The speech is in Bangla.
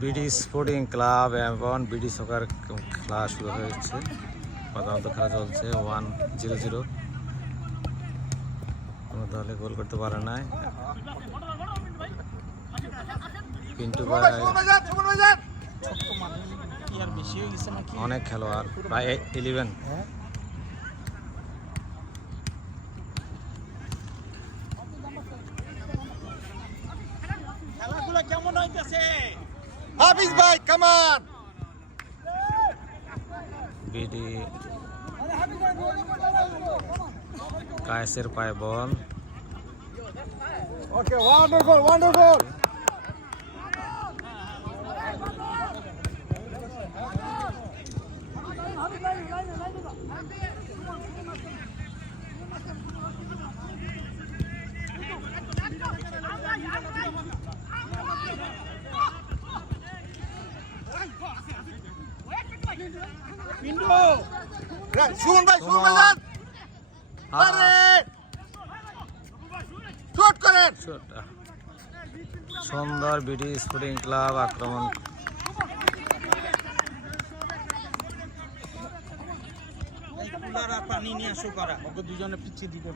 বিডি স্পোর্টিং ক্লাব এবং বিডি সকার খেলা শুরু হয়েছে। প্রধানত খেলা চলছে 1-0 কোনো দলে গোল করতে পারে নাই। পিন্টু ভাই অনেক খেলোয়াড়, প্রায় 11। খেলাগুলো কেমন হইতেছে? হাফিজ ভাই কামান বিডি কায়েসের পায়ে বল। ওকে, ওয়ান্ডারফুল ওয়ান্ডারফুল। পিন্টু শুন ভাই শুন ভাই যান। আরে শট করেন। সুন্দর বিডি স্পোর্টিং ক্লাব আক্রমণ। পানি নিয়ে আসো করা ওকে দুজনে পিছিয়ে দিবে।